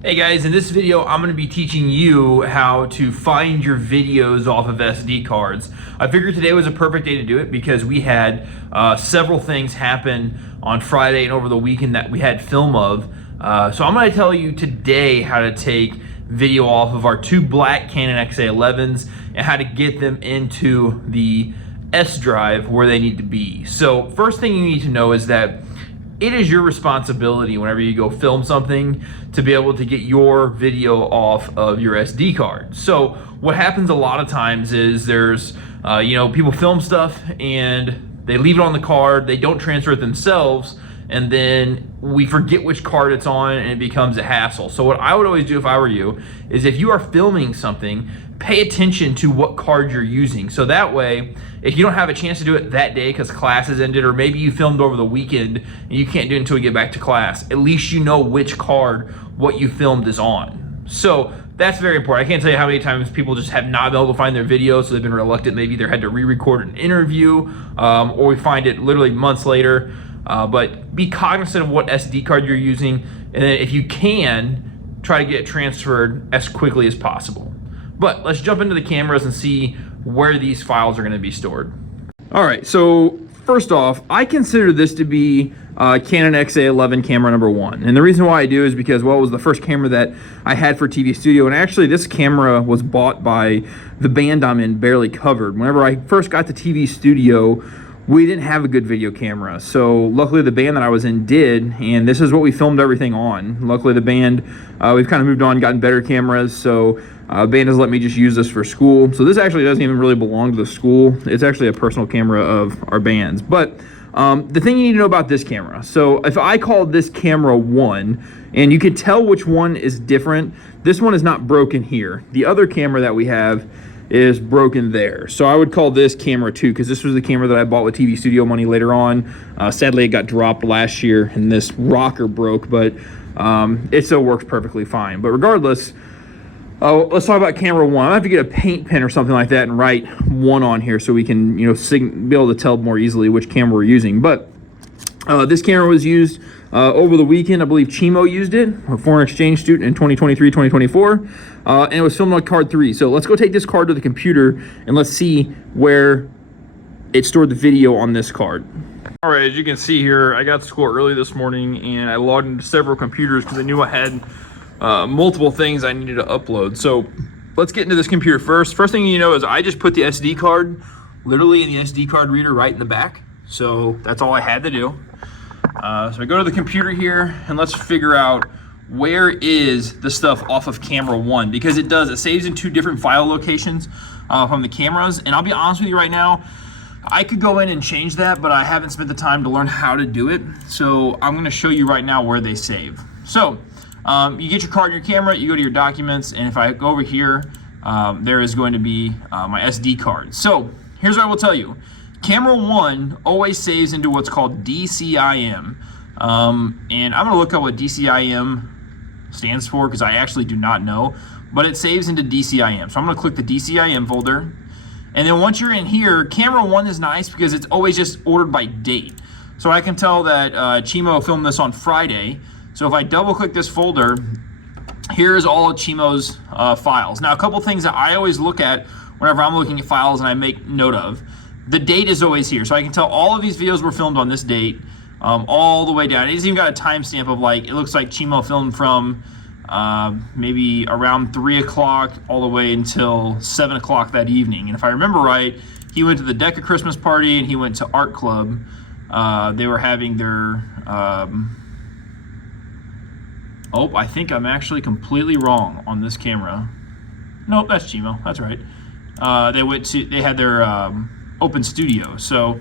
Hey guys, in this video I'm going to be teaching you how to find your videos off of SD cards. I figured today was a perfect day to do it because we had several things happen on Friday and over the weekend that we had film of. So I'm going to tell you today how to take video off of our two black Canon XA11's and how to get them into the SDrive where they need to be. So first thing you need to know is that it is your responsibility whenever you go film something to be able to get your video off of your SD card. So what happens a lot of times is there's, people film stuff and they leave it on the card, they don't transfer it themselves, and then we forget which card it's on and it becomes a hassle. So what I would always do if I were you is if you are filming something, pay attention to what card you're using. So that way, if you don't have a chance to do it that day because class has ended, or maybe you filmed over the weekend and you can't do it until you get back to class, at least you know which card what you filmed is on. So that's very important. I can't tell you how many times people just have not been able to find their videos, so they've been reluctant. Maybe they had to re-record an interview, or we find it literally months later. But be cognizant of what SD card you're using, and then if you can, try to get it transferred as quickly as possible. But let's jump into the cameras and see where these files are going to be stored. All right, so first off, I consider this to be Canon XA11 camera number 1. And the reason why I do is because, well, it was the first camera that I had for TV studio. And actually, this camera was bought by the band I'm in, Barely Covered. Whenever I first got to TV studio, we didn't have a good video camera. So luckily the band that I was in did, and this is what we filmed everything on. Luckily the band, we've kind of moved on, gotten better cameras, so band has let me just use this for school. So this actually doesn't even really belong to the school. It's actually a personal camera of our band's. But the thing you need to know about this camera, so if I called this camera 1, and you could tell which one is different, this one is not broken here. The other camera that we have is broken there. So I would call this camera 2 because this was the camera that I bought with TV studio money later on. Sadly, it got dropped last year and this rocker broke, but it still works perfectly fine. But regardless, let's talk about camera 1. I have to get a paint pen or something like that and write 1 on here so we can, be able to tell more easily which camera we're using. But this camera was used over the weekend. I believe Chimo used it, a foreign exchange student in 2023, 2024, and it was filmed on card 3. So let's go take this card to the computer and let's see where it stored the video on this card. All right, as you can see here, I got to school early this morning and I logged into several computers because I knew I had multiple things I needed to upload. So let's get into this computer first. First thing you know is I just put the SD card literally in the SD card reader right in the back. So that's all I had to do. So I go to the computer here and let's figure out where is the stuff off of camera 1, because it saves in 2 different file locations from the cameras. And I'll be honest with you right now, I could go in and change that, but I haven't spent the time to learn how to do it. So I'm going to show you right now where they save. So you get your card, your camera, you go to your documents, and if I go over here, there is going to be my SD card. So here's what I will tell you. Camera 1 always saves into what's called DCIM. And I'm going to look up what DCIM stands for because I actually do not know, but it saves into DCIM. So I'm going to click the DCIM folder. And then once you're in here, camera 1 is nice because it's always just ordered by date. So I can tell that Chimo filmed this on Friday. So if I double click this folder, here's all of Chimo's files. Now, a couple things that I always look at whenever I'm looking at files and I make note of. The date is always here, so I can tell all of these videos were filmed on this date, all the way down. It's even got a timestamp of it looks like Chimo filmed from maybe around 3 o'clock all the way until 7 o'clock that evening. And if I remember right, he went to the DECA Christmas party and he went to Art Club. They were having their, I think I'm actually completely wrong on this camera. Nope, that's Chimo, that's right. They had their, open studio. So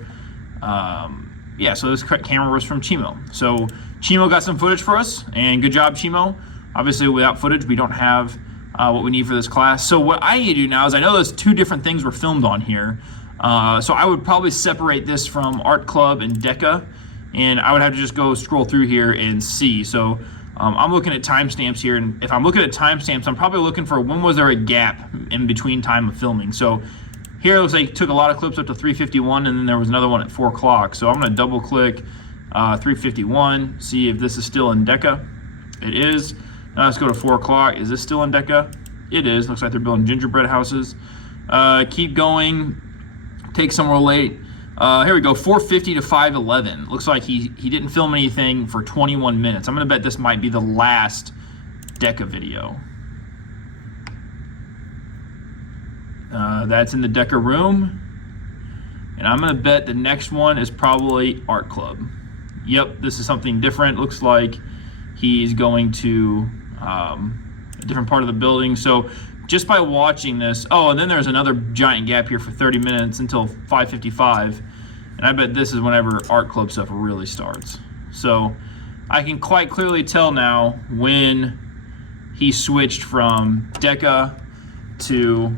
yeah, so this camera was from Chimo. So Chimo got some footage for us, and good job, Chimo. Obviously without footage we don't have what we need for this class. So what I need to do now is, I know those 2 different things were filmed on here, so I would probably separate this from Art Club and DECA, and I would have to just go scroll through here and see. So I'm looking at timestamps here, and if I'm looking at timestamps, I'm probably looking for when was there a gap in between time of filming. So here it looks like it took a lot of clips up to 3:51, and then there was another one at 4 o'clock. So I'm going to double click 3:51, see if this is still in DECA. It is. Now let's go to 4 o'clock. Is this still in Deca? It is. Looks like they're building gingerbread houses. Keep going. Take somewhere late. Here we go, 4:50 to 5:11. Looks like he didn't film anything for 21 minutes. I'm gonna bet this might be the last Deca video. That's in the Deca room. And I'm gonna bet the next one is probably Art Club. Yep, this is something different. Looks like he's going to a different part of the building. So just by watching this, oh, and then there's another giant gap here for 30 minutes until 5:55. And I bet this is whenever Art Club stuff really starts. So I can quite clearly tell now when he switched from Deca to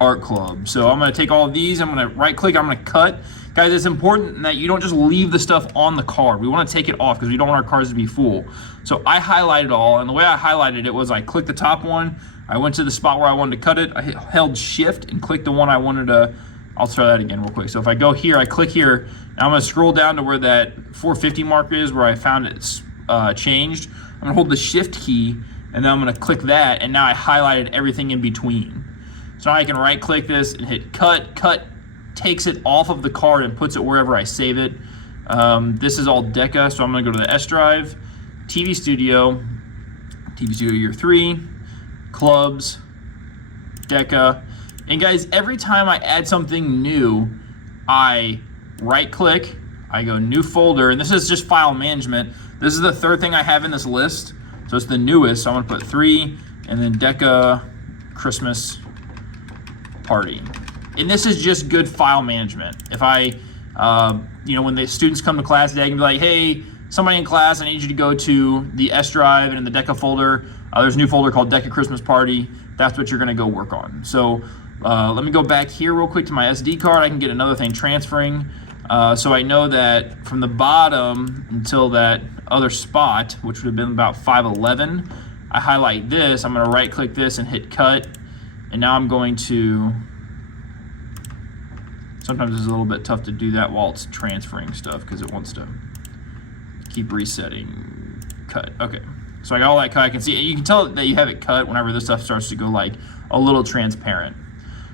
Art Club. So I'm gonna take all of these, I'm gonna right click, I'm gonna cut. Guys, it's important that you don't just leave the stuff on the card. We wanna take it off because we don't want our cards to be full. So I highlighted all, and the way I highlighted it was I clicked the top one, I went to the spot where I wanted to cut it, I held shift and clicked the one I wanted to, I'll try that again real quick. So if I go here, I click here, now I'm gonna scroll down to where that 450 mark is, where I found it's changed. I'm gonna hold the shift key, and then I'm gonna click that, and now I highlighted everything in between. So now I can right click this and hit cut. Cut takes it off of the card and puts it wherever I save it. This is all Deca, so I'm gonna go to the SDrive, TV Studio Year 3, Clubs, Deca. And guys, every time I add something new, I right click, I go new folder, and this is just file management. This is the third thing I have in this list, so it's the newest. So I'm gonna put 3, and then Deca Christmas Party. And this is just good file management. If I, when the students come to class today, I can be like, hey, somebody in class, I need you to go to the SDrive, and in the Deca folder, there's a new folder called Deca Christmas Party. That's what you're gonna go work on. So let me go back here real quick to my SD card. I can get another thing transferring. So I know that from the bottom until that other spot, which would have been about 5:11, I highlight this. I'm gonna right click this and hit cut. And now I'm going to, sometimes it's a little bit tough to do that while it's transferring stuff because it wants to keep resetting. Cut, okay. So I got all that cut, I can see, you can tell that you have it cut whenever this stuff starts to go like a little transparent.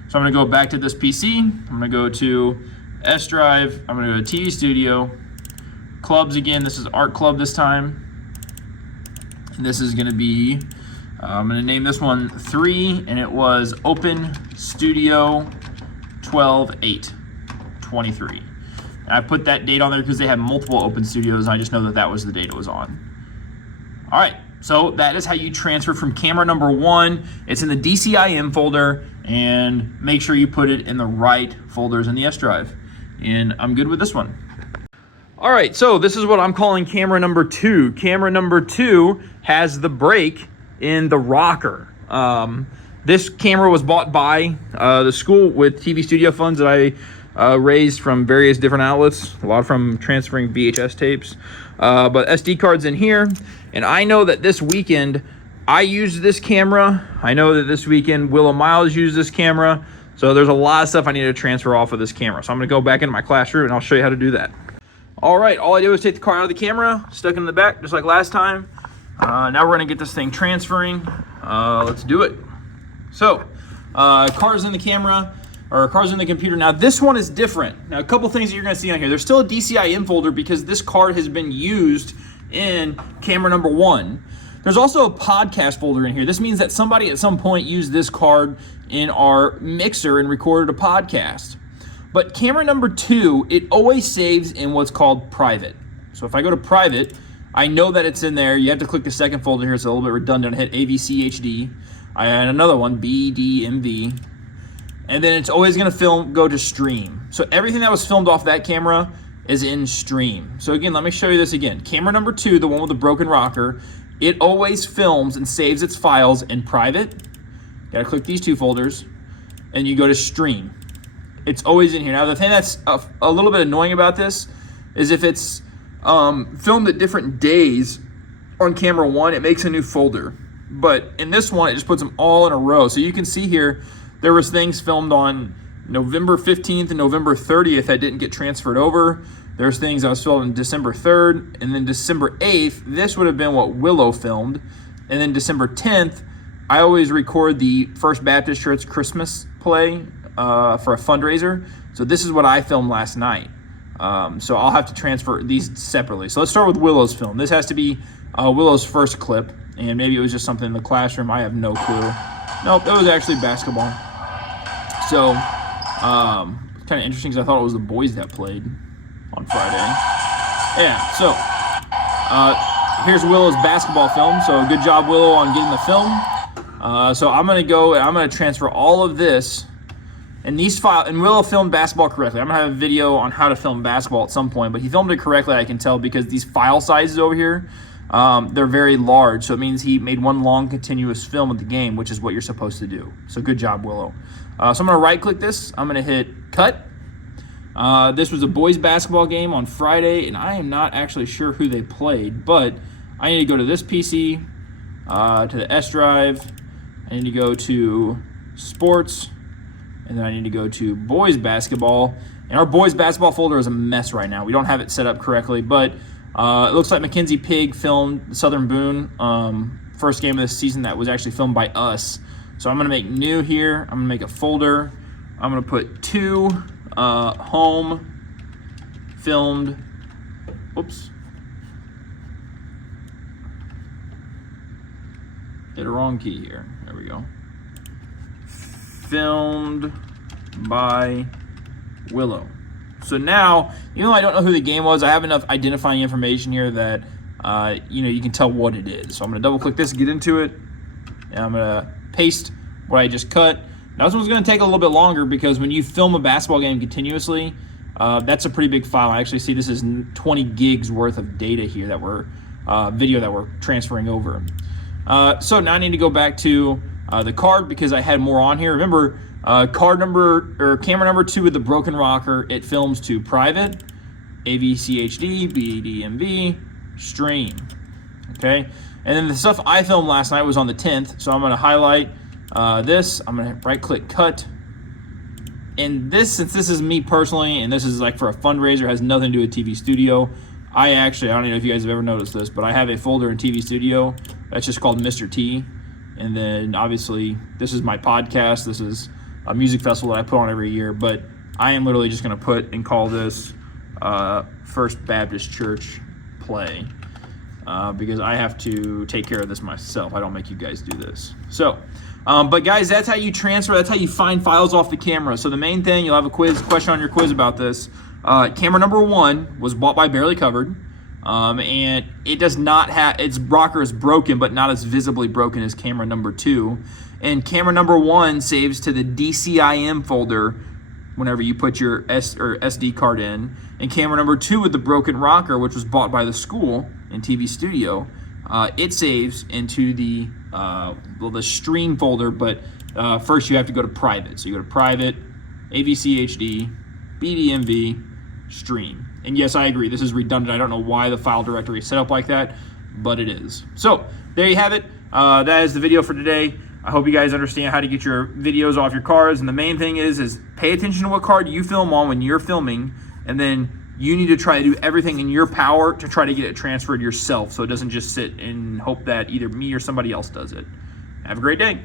So I'm gonna go back to this PC, I'm gonna go to SDrive, I'm gonna go to TV Studio, Clubs again, this is Art Club this time. And this is gonna be, I'm gonna name this one 3, and it was Open Studio 12/8/23. And I put that date on there because they had multiple open studios, and I just know that that was the date it was on. All right, so that is how you transfer from camera number 1. It's in the DCIM folder, and make sure you put it in the right folders in the SDrive. And I'm good with this one. All right, so this is what I'm calling camera number 2. Camera number 2 has the brake in the rocker. This camera was bought by the school with TV studio funds that I raised from various different outlets, a lot from transferring VHS tapes, but SD cards in here. And I know that this weekend I used this camera. I know that this weekend Willow Miles used this camera. So there's a lot of stuff I need to transfer off of this camera. So I'm gonna go back into my classroom and I'll show you how to do that. All right, all I did was take the card out of the camera, stuck it in the back just like last time. Now we're gonna get this thing transferring. Let's do it. So, car's in the camera, or car's in the computer. Now this one is different. Now a couple things that you're gonna see on here. There's still a DCIM folder because this card has been used in camera number 1. There's also a podcast folder in here. This means that somebody at some point used this card in our mixer and recorded a podcast. But camera number 2, it always saves in what's called private. So if I go to private, I know that it's in there. You have to click the second folder here. It's a little bit redundant. Hit AVCHD. And another one, BDMV. And then it's always gonna go to stream. So everything that was filmed off that camera is in stream. So again, let me show you this again. Camera number 2, the one with the broken rocker, it always films and saves its files in private. Gotta click these 2 folders, and you go to stream. It's always in here. Now the thing that's a little bit annoying about this is if it's filmed at different days on camera 1, it makes a new folder. But in this one, it just puts them all in a row. So you can see here, there was things filmed on November 15th and November 30th that didn't get transferred over. There's things that was filmed on December 3rd, and then December 8th, this would have been what Willow filmed. And then December 10th, I always record the First Baptist Church Christmas play for a fundraiser. So this is what I filmed last night. So I'll have to transfer these separately. So let's start with Willow's film. This has to be Willow's first clip, and maybe it was just something in the classroom. I have no clue. Nope, that was actually basketball. So it's kind of interesting because I thought it was the boys that played on Friday. Yeah, so here's Willow's basketball film. So good job, Willow, on getting the film. So I'm gonna transfer all of this and these files, and Willow filmed basketball correctly. I'm gonna have a video on how to film basketball at some point, but he filmed it correctly, I can tell, because these file sizes over here, they're very large. So it means he made one long continuous film of the game, which is what you're supposed to do. So good job, Willow. So I'm gonna right click this. I'm gonna hit cut. This was a boys basketball game on Friday, and I am not actually sure who they played, but I need to go to this PC, to the SDrive. I need to go to sports, and then I need to go to boys basketball. And our boys basketball folder is a mess right now. We don't have it set up correctly, but it looks like Mackenzie Pig filmed Southern Boone, first game of this season that was actually filmed by us. So I'm gonna make new here. I'm gonna make a folder. I'm gonna put 2 home filmed, whoops. Hit a wrong key here. There we go. Filmed by Willow. So now, even though I don't know who the game was, I have enough identifying information here that you can tell what it is. So I'm gonna double click this, get into it, and I'm gonna paste what I just cut. Now this one's gonna take a little bit longer because when you film a basketball game continuously, that's a pretty big file. I actually see this is 20 gigs worth of data here that we're video that we're transferring over. So now I need to go back to the card because I had more on here. Remember, camera number 2 with the broken rocker, it films to private, AVCHD, BDMV, stream. Okay, and then the stuff I filmed last night was on the 10th, so I'm going to highlight this. I'm going to right click cut. And this, since this is me personally, and this is like for a fundraiser, has nothing to do with TV Studio. I don't even know if you guys have ever noticed this, but I have a folder in TV Studio that's just called Mr. T. And then obviously this is my podcast. This is a music festival that I put on every year, but I am literally just going to put and call this First Baptist Church Play because I have to take care of this myself. I don't make you guys do this. So, but guys, that's how you transfer. That's how you find files off the camera. So the main thing, you'll have a question on your quiz about this. Camera number 1 was bought by Barely Covered, and it does not have, its rocker is broken, but not as visibly broken as camera number 2. And camera number 1 saves to the DCIM folder whenever you put your SD card in. And camera number 2 with the broken rocker, which was bought by the school in TV Studio, it saves into the stream folder, but first you have to go to private. So you go to private, AVCHD, BDMV, stream. And yes, I agree, this is redundant. I don't know why the file directory is set up like that, but it is. So there you have it. That is the video for today. I hope you guys understand how to get your videos off your cards. And the main thing is pay attention to what card you film on when you're filming, and then you need to try to do everything in your power to try to get it transferred yourself so it doesn't just sit and hope that either me or somebody else does it. Have a great day.